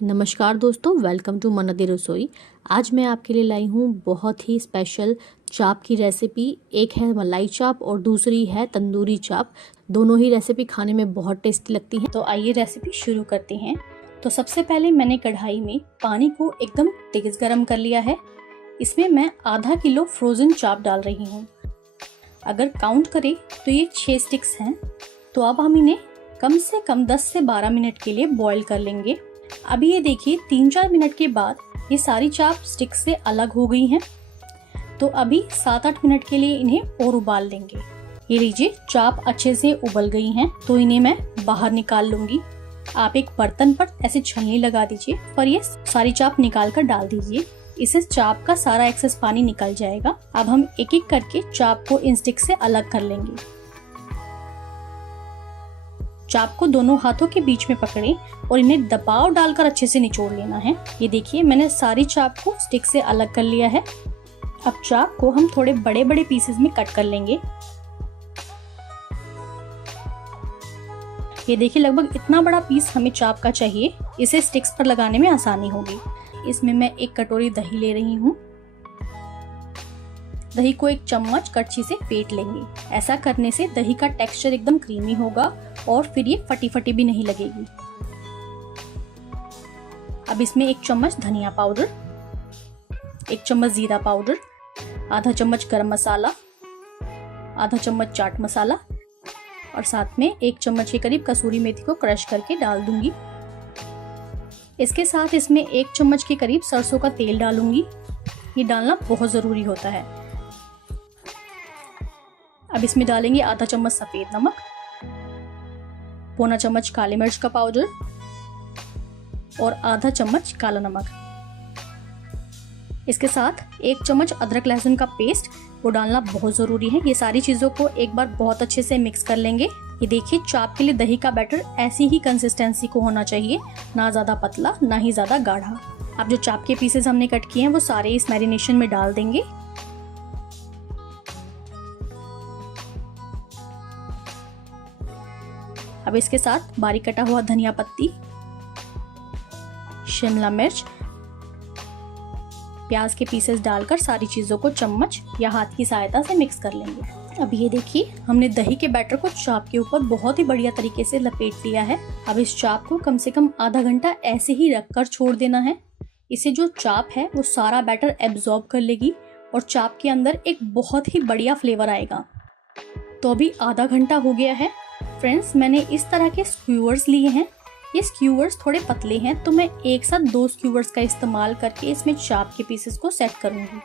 नमस्कार दोस्तों, welcome to मन्नत रसोई। आज मैं आपके लिए लाई हूँ बहुत ही स्पेशल चाप की रेसिपी। एक है मलाई चाप और दूसरी है तंदूरी चाप। दोनों ही रेसिपी खाने में बहुत टेस्टी लगती हैं। तो आइए रेसिपी शुरू करते हैं। तो सबसे पहले मैंने कढ़ाई में पानी को एकदम तेज़ गरम कर लिया है। इसमें मैं आधा किलो फ्रोज़न चाप डाल रही हूँ। अगर काउंट करें तो ये 6 स्टिक्स हैं। तो अब हम इन्हें कम से कम 10 से 12 मिनट के लिए बॉईल कर लेंगे। अभी ये देखिए 3-4 मिनट के बाद ये सारी चाप स्टिक से अलग हो गई हैं। तो अभी 7-8 मिनट के लिए इन्हें और उबाल लेंगे। ये लीजिए चाप अच्छे से उबल गई हैं, तो इन्हें मैं बाहर निकाल लूंगी। आप एक बर्तन पर ऐसे छलनी लगा दीजिए और ये सारी चाप निकाल कर डाल दीजिए। इससे चाप का सारा एक्सेस पानी निकल जाएगा। अब हम एक एक करके चाप को इन स्टिक से अलग कर लेंगे। चाप को दोनों हाथों के बीच में पकड़ें और इन्हें दबाव डालकर अच्छे से निचोड़ लेना है। ये देखिए मैंने सारी चाप को स्टिक से अलग कर लिया है। अब चाप को हम थोड़े बड़े बड़े पीसेस में कट कर लेंगे। ये देखिए लगभग इतना बड़ा पीस हमें चाप का चाहिए। इसे स्टिक्स पर लगाने में आसानी होगी। इसमें मैं एक कटोरी दही ले रही हूँ। दही को एक चम्मच कड़छी से फेंट लेंगे। ऐसा करने से दही का टेक्सचर एकदम क्रीमी होगा और फिर ये फटी फटी भी नहीं लगेगी। अब इसमें एक चम्मच धनिया पाउडर, एक चम्मच जीरा पाउडर, आधा चम्मच गरम मसाला, आधा चम्मच चाट मसाला और साथ में 1 चम्मच के करीब कसूरी मेथी को क्रश करके डाल दूंगी। इसके साथ इसमें 1 चम्मच के करीब सरसों का तेल डालूंगी। ये डालना बहुत जरूरी होता है। अब इसमें डालेंगे आधा चम्मच सफेद नमक, पौना चम्मच काली मिर्च का पाउडर और आधा चम्मच काला नमक। इसके साथ 1 चम्मच अदरक लहसुन का पेस्ट वो डालना बहुत ज़रूरी है। ये सारी चीज़ों को एक बार बहुत अच्छे से मिक्स कर लेंगे। ये देखिए चाप के लिए दही का बैटर ऐसी ही कंसिस्टेंसी को होना चाहिए, ना ज़्यादा पतला ना ही ज़्यादा गाढ़ा। अब जो चाप के पीसेस हमने कट किए हैं वो सारे इस मैरिनेशन में डाल देंगे। अब इसके साथ बारीक कटा हुआ धनिया पत्ती, शिमला मिर्च, प्याज के पीसेस डालकर सारी चीजों को चम्मच या हाथ की सहायता से मिक्स कर लेंगे। अब ये देखिए हमने दही के बैटर को चाप के ऊपर बहुत ही बढ़िया तरीके से लपेट लिया है। अब इस चाप को कम से कम आधा घंटा ऐसे ही रखकर छोड़ देना है। इससे जो चाप है वो सारा बैटर एब्जॉर्ब कर लेगी और चाप के अंदर एक बहुत ही बढ़िया फ्लेवर आएगा। तो अभी आधा घंटा हो गया है। फ्रेंड्स, मैंने इस तरह के स्क्यूवर्स लिए हैं। ये स्क्यूवर्स थोड़े पतले हैं, तो मैं एक साथ 2 स्क्यूवर्स का इस्तेमाल करके इसमें चाप के पीसेस को सेट करूंगी।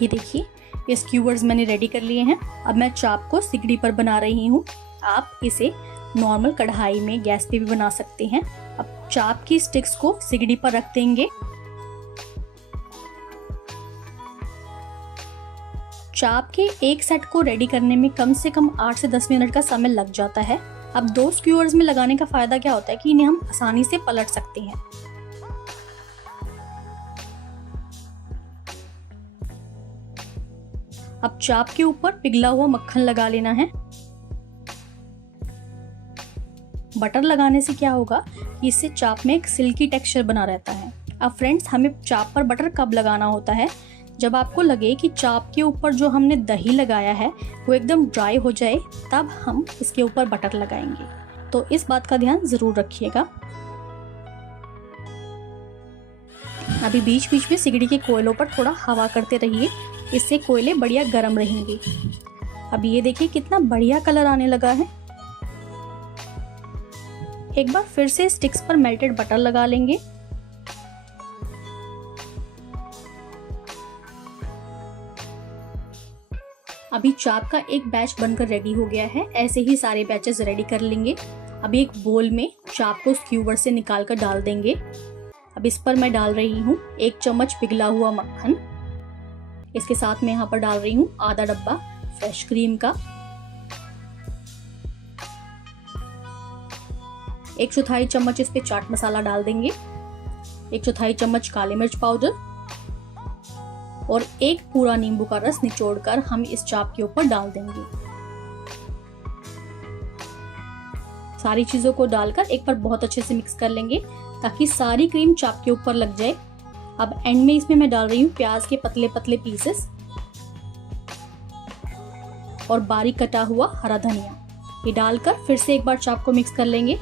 ये देखिए ये स्क्यूवर्स मैंने रेडी कर लिए हैं। अब मैं चाप को सिगड़ी पर बना रही हूँ। आप इसे नॉर्मल कढ़ाई में गैस पे भी बना सकते हैं। अब चाप की स्टिक्स को सिगड़ी पर रख देंगे। चाप के एक सेट को रेडी करने में कम से कम 8 से 10 मिनट का समय लग जाता है। अब 2 स्क्यूअर्स में लगाने का फायदा क्या होता है कि इन्हें हम आसानी से पलट सकते हैं। अब चाप के ऊपर पिघला हुआ मक्खन लगा लेना है। बटर लगाने से क्या होगा कि इससे चाप में एक सिल्की टेक्सचर बना रहता है। अब फ्रेंड्स, हमें चाप पर बटर कब लगाना होता है? जब आपको लगे कि चाप के ऊपर जो हमने दही लगाया है वो एकदम ड्राई हो जाए, तब हम इसके ऊपर बटर लगाएंगे। तो इस बात का ध्यान जरूर रखिएगा। अभी बीच बीच में सिगड़ी के कोयलों पर थोड़ा हवा करते रहिए, इससे कोयले बढ़िया गर्म रहेंगे। अब ये देखिए कितना बढ़िया कलर आने लगा है। एक बार फिर से स्टिक्स पर मेल्टेड बटर लगा लेंगे। अभी चाप का एक बैच बनकर रेडी हो गया है। ऐसे ही सारे बैचेस रेडी कर लेंगे। अभी एक बोल में चाप को स्क्यूवर से निकाल कर डाल देंगे। अब इस पर मैं डाल रही हूँ 1 चम्मच पिघला हुआ मक्खन। इसके साथ मैं यहाँ पर डाल रही हूँ आधा डब्बा फ्रेश क्रीम का, 1/4 चम्मच इस पे चाट मसाला डाल देंगे 1/4 चम्मच काली मिर्च पाउडर और 1 पूरा नींबू का रस निचोड़कर हम इस चाप के ऊपर डाल देंगे। सारी चीजों को डालकर एक बार बहुत अच्छे से मिक्स कर लेंगे ताकि सारी क्रीम चाप के ऊपर लग जाए। अब एंड में इसमें मैं डाल रही हूँ प्याज के पतले पतले पीसेस और बारीक कटा हुआ हरा धनिया। ये डालकर फिर से एक बार चाप को मिक्स कर लेंगे।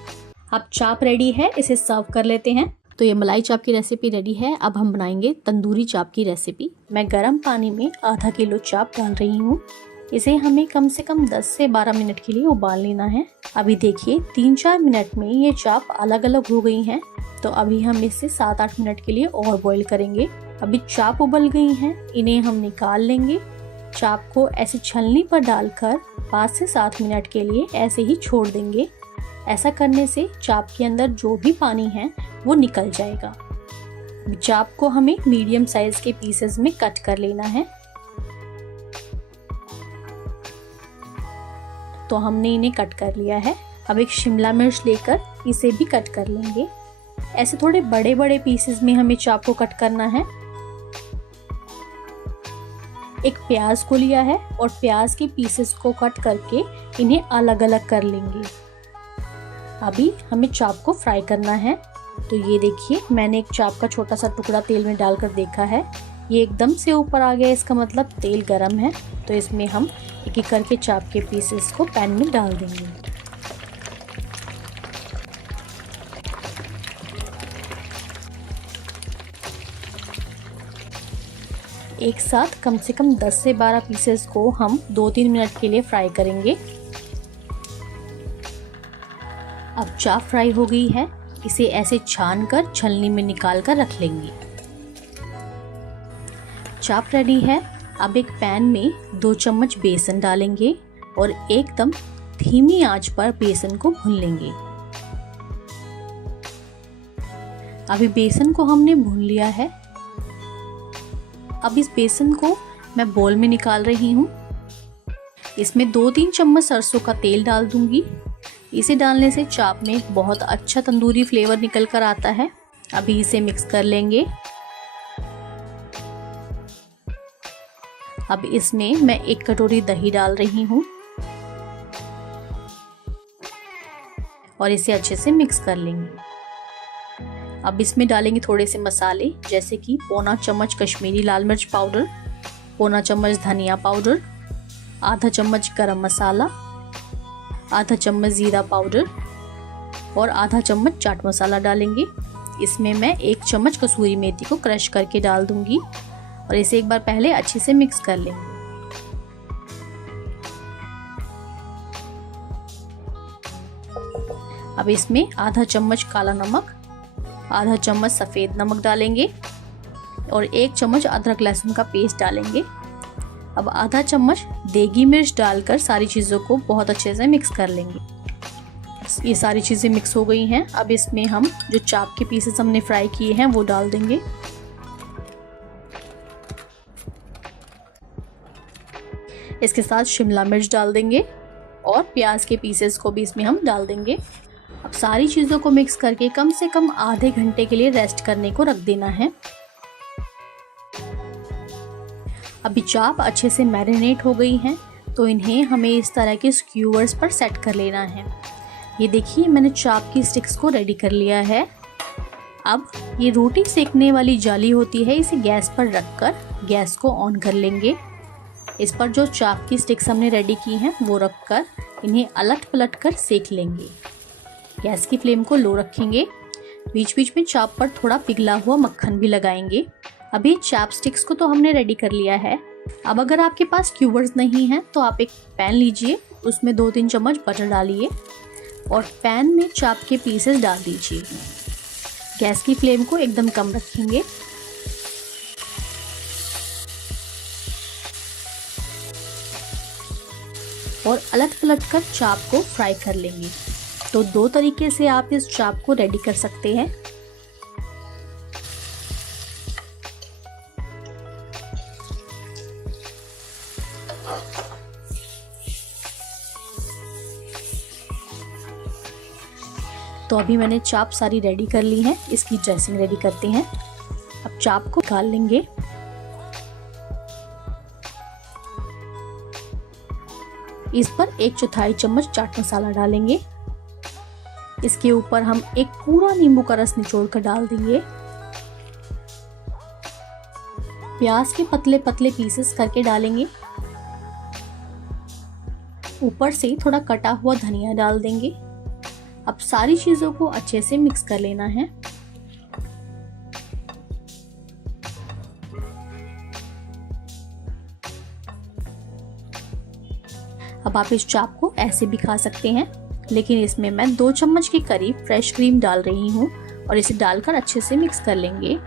अब चाप रेडी है, इसे सर्व कर लेते हैं। तो ये मलाई चाप की रेसिपी रेडी है। अब हम बनाएंगे तंदूरी चाप की रेसिपी। मैं गर्म पानी में आधा किलो चाप डाल रही हूँ। इसे हमें कम से कम 10 से 12 मिनट के लिए उबाल लेना है। अभी देखिए 3-4 मिनट में ये चाप अलग अलग हो गई हैं। तो अभी हम इसे 7-8 मिनट के लिए और बॉईल करेंगे। अभी चाप उबल गई हैं, इन्हें हम निकाल लेंगे। चाप को ऐसे छलनी पर डालकर 5 से 7 मिनट के लिए ऐसे ही छोड़ देंगे। ऐसा करने से चाप के अंदर जो भी पानी है वो निकल जाएगा। चाप को हमें मीडियम साइज के पीसेस में कट कर लेना है। तो हमने इन्हें कट कर लिया है। अब एक शिमला मिर्च लेकर इसे भी कट कर लेंगे। ऐसे थोड़े बड़े बड़े पीसेस में हमें चाप को कट करना है। एक प्याज को लिया है और प्याज के पीसेस को कट करके इन्हें अलग अलग कर लेंगे। अभी हमें चाप को फ्राई करना है। तो ये देखिए मैंने एक चाप का छोटा सा टुकड़ा तेल में डालकर देखा है, ये एकदम से ऊपर आ गया, इसका मतलब तेल गरम है। तो इसमें हम एक एक करके चाप के पीसेस को पैन में डाल देंगे। एक साथ कम से कम 10 से 12 पीसेस को हम 2-3 मिनट के लिए फ्राई करेंगे। अब चाप फ्राई हो गई है, इसे ऐसे छान कर छलनी में निकाल कर रख लेंगे। चाप रेडी है। अब एक पैन में 2 चम्मच बेसन डालेंगे और एकदम धीमी आंच पर बेसन को भून लेंगे। अभी बेसन को हमने भून लिया है। अब इस बेसन को मैं बोल में निकाल रही हूँ। इसमें 2-3 चम्मच सरसों का तेल डाल दूंगी। इसे डालने से चाप में बहुत अच्छा तंदूरी फ्लेवर निकल कर आता है। अभी इसे मिक्स कर लेंगे। अब इसमें मैं 1 कटोरी दही डाल रही हूँ और इसे अच्छे से मिक्स कर लेंगे। अब इसमें डालेंगे थोड़े से मसाले, जैसे कि पौना चम्मच कश्मीरी लाल मिर्च पाउडर, पौना चम्मच धनिया पाउडर, आधा चम्मच गरम मसाला, आधा चम्मच जीरा पाउडर और आधा चम्मच चाट मसाला डालेंगे। इसमें मैं 1 चम्मच कसूरी मेथी को क्रश करके डाल दूंगी और इसे एक बार पहले अच्छे से मिक्स कर लेंगे। अब इसमें आधा चम्मच काला नमक, आधा चम्मच सफ़ेद नमक डालेंगे और 1 चम्मच अदरक लहसुन का पेस्ट डालेंगे। अब आधा चम्मच देगी मिर्च डालकर सारी चीज़ों को बहुत अच्छे से मिक्स कर लेंगे। ये सारी चीज़ें मिक्स हो गई हैं। अब इसमें हम जो चाप के पीसेस हमने फ्राई किए हैं वो डाल देंगे। इसके साथ शिमला मिर्च डाल देंगे और प्याज के पीसेस को भी इसमें हम डाल देंगे। अब सारी चीज़ों को मिक्स करके कम से कम आधे घंटे के लिए रेस्ट करने को रख देना है। अभी चाप अच्छे से मैरिनेट हो गई हैं, तो इन्हें हमें इस तरह के स्क्यूअर्स पर सेट कर लेना है। ये देखिए मैंने चाप की स्टिक्स को रेडी कर लिया है। अब ये रोटी सेकने वाली जाली होती है, इसे गैस पर रखकर गैस को ऑन कर लेंगे। इस पर जो चाप की स्टिक्स हमने रेडी की हैं वो रखकर इन्हें अलट पलट कर सेक लेंगे। गैस की फ्लेम को लो रखेंगे। बीच बीच में चाप पर थोड़ा पिघला हुआ मक्खन भी लगाएंगे। अभी चाप स्टिक्स को तो हमने रेडी कर लिया है। अब अगर आपके पास स्क्यूवर्स नहीं हैं तो आप एक पैन लीजिए, उसमें 2-3 चम्मच बटर डालिए और पैन में चाप के पीसेस डाल दीजिए। गैस की फ्लेम को एकदम कम रखेंगे। और अलट पलट कर चाप को फ्राई कर लेंगे। तो 2 तरीके से आप इस चाप को रेडी कर सकते हैं। तो अभी मैंने चाप सारी रेडी कर ली है, इसकी ड्रेसिंग रेडी करते हैं। अब चाप को निकाल लेंगे। इस पर 1/4 चम्मच चाट मसाला डालेंगे। इसके ऊपर हम एक पूरा नींबू का रस निचोड़ कर डाल देंगे। प्याज के पतले पतले पीसेस करके डालेंगे। ऊपर से थोड़ा कटा हुआ धनिया डाल देंगे। अब सारी चीजों को अच्छे से मिक्स कर लेना है। अब आप इस चाप को ऐसे भी खा सकते हैं, लेकिन इसमें मैं 2 चम्मच के करीब फ्रेश क्रीम डाल रही हूँ और इसे डालकर अच्छे से मिक्स कर लेंगे।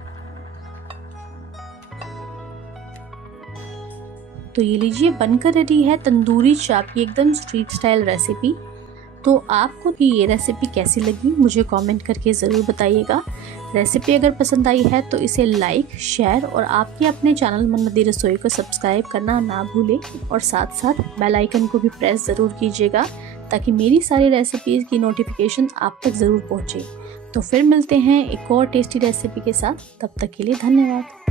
तो ये लीजिए, बनकर रेडी है तंदूरी चाप की एकदम स्ट्रीट स्टाइल रेसिपी। तो आपको भी ये रेसिपी कैसी लगी मुझे कमेंट करके ज़रूर बताइएगा। रेसिपी अगर पसंद आई है तो इसे लाइक, शेयर और आपके अपने चैनल मन्नत दी रसोई को सब्सक्राइब करना ना भूलें और साथ साथ बेल आइकन को भी प्रेस ज़रूर कीजिएगा ताकि मेरी सारी रेसिपीज़ की नोटिफिकेशन आप तक ज़रूर पहुँचे। तो फिर मिलते हैं एक और टेस्टी रेसिपी के साथ, तब तक के लिए धन्यवाद।